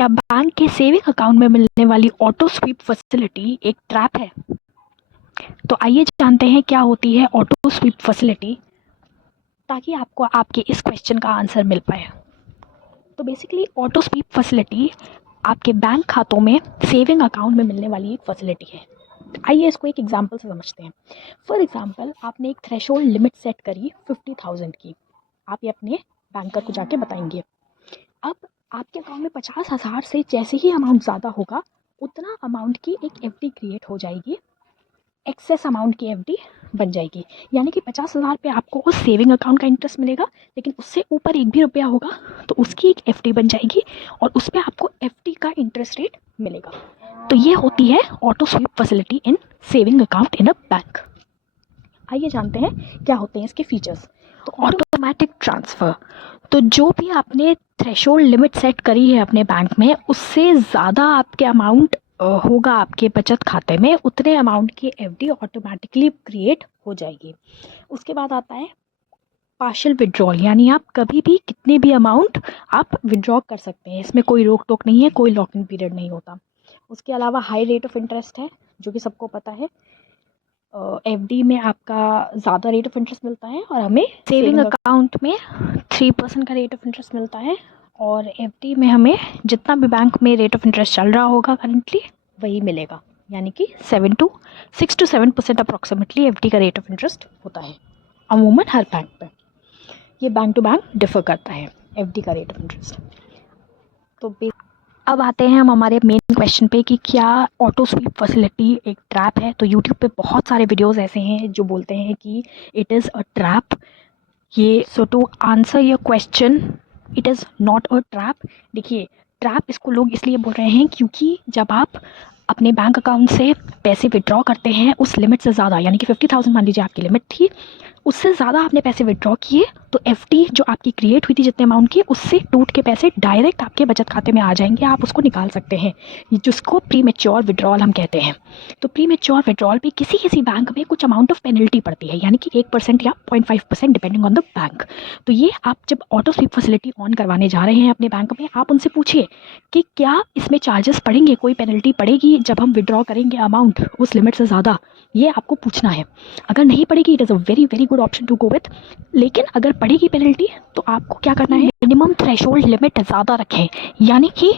क्या बैंक के saving account में मिलने वाली ऑटो स्वीप फैसिलिटी एक ट्रैप है? तो आइए जानते हैं क्या होती है ऑटो स्वीप फैसिलिटी, ताकि आपको आपके इस क्वेश्चन का आंसर मिल पाए। तो बेसिकली ऑटो स्वीप फैसिलिटी आपके बैंक खातों में सेविंग अकाउंट में मिलने वाली एक फैसिलिटी है। आइए इसको एक एग्जांपल से समझते हैं। फॉर एग्जांपल, आपने एक थ्रेशोल्ड लिमिट सेट करी 50,000 की। आप ये अपने बैंकर को जाके बताएंगे। अब आपके अकाउंट में 50,000 से जैसे ही अमाउंट ज़्यादा होगा, उतना अमाउंट की एक एफडी क्रिएट हो जाएगी, एक्सेस अमाउंट की एफडी बन जाएगी। यानी कि 50,000 पे आपको उस सेविंग अकाउंट का इंटरेस्ट मिलेगा, लेकिन उससे ऊपर एक भी रुपया होगा तो उसकी एक एफडी बन जाएगी और उस पर आपको एफडी का इंटरेस्ट रेट मिलेगा। तो ये होती है auto SVEEP facility in saving account in a bank. आइए जानते हैं क्या होते हैं इसके फीचर्स। तो ऑटोमेटिक ट्रांसफ़र, तो जो भी आपने थ्रेशोल्ड लिमिट सेट करी है अपने बैंक में, उससे ज़्यादा आपके अमाउंट होगा आपके बचत खाते में, उतने अमाउंट की एफडी ऑटोमेटिकली क्रिएट हो जाएगी। उसके बाद आता है पार्शियल विड्रॉल, यानी आप कभी भी कितने भी अमाउंट आप विड्रॉ कर सकते हैं, इसमें कोई रोक टोक नहीं है, कोई लॉक इन पीरियड नहीं होता। उसके अलावा हाई रेट ऑफ इंटरेस्ट है, जो कि सबको पता है। एफडी में आपका ज़्यादा रेट ऑफ इंटरेस्ट मिलता है और हमें सेविंग अकाउंट में 3% का रेट ऑफ इंटरेस्ट मिलता है, और एफडी में हमें जितना भी बैंक में रेट ऑफ इंटरेस्ट चल रहा होगा करंटली वही मिलेगा, यानी कि 6 to 7% अप्रॉक्सीमेटली एफडी का रेट ऑफ इंटरेस्ट होता है अमूमन हर बैंक पे। ये बैंक टू बैंक डिफ़र करता है एफडी का रेट ऑफ इंटरेस्ट। तो अब आते हैं हम हमारे मेन क्वेश्चन पे कि क्या ऑटो स्वीप फैसिलिटी एक ट्रैप है। तो यूट्यूब पे बहुत सारे वीडियोस ऐसे हैं जो बोलते हैं कि इट इज़ अ ट्रैप। ये so to answer your question, it is not a trap. देखिए, ट्रैप इसको लोग इसलिए बोल रहे हैं क्योंकि जब आप अपने बैंक अकाउंट से पैसे विड्रॉ करते हैं उस लिमिट से ज़्यादा, यानी कि 50,000 मान लीजिए आपकी लिमिट थी, उससे ज़्यादा आपने पैसे विड्रॉ किए तो एफडी जो आपकी क्रिएट हुई थी जितने अमाउंट की, उससे टूट के पैसे डायरेक्ट आपके बचत खाते में आ जाएंगे, आप उसको निकाल सकते हैं, जिसको प्री मैच्योर विड्रॉल हम कहते हैं। तो प्री मैच्योर विड्रॉल पे किसी किसी बैंक में कुछ अमाउंट ऑफ पेनल्टी पड़ती है, यानी कि 1% या 0.5% डिपेंडिंग ऑन द बैंक। तो ये आप जब ऑटो स्वीप फैसिलिटी ऑन करवाने जा रहे हैं अपने बैंक में, आप उनसे पूछिए कि क्या इसमें चार्जेस पड़ेंगे, कोई पेनल्टी पड़ेगी जब हम विड्रॉ करेंगे अमाउंट उस लिमिट से ज़्यादा, ये आपको पूछना है। अगर नहीं पड़ेगी, it is a very very good option to go with. लेकिन अगर पड़ेगी पेनल्टी तो आपको क्या करना है, मिनिमम थ्रेशोल्ड लिमिट ज़्यादा रखें, यानी कि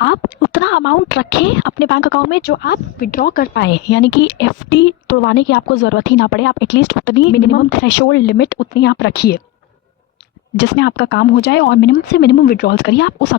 आप उतना अमाउंट रखें अपने बैंक अकाउंट में जो आप विड्रॉ कर पाएँ, यानी कि एफडी तोड़वाने की आपको ज़रूरत ही ना पड़े, आप एटलीस्ट उतनी मिनिमम थ्रेशोल्ड लिमिट उतनी आप रखिए जिसमें आपका काम हो जाए, और मिनिमम से मिनिमम विड्रॉल्स करिए आप उस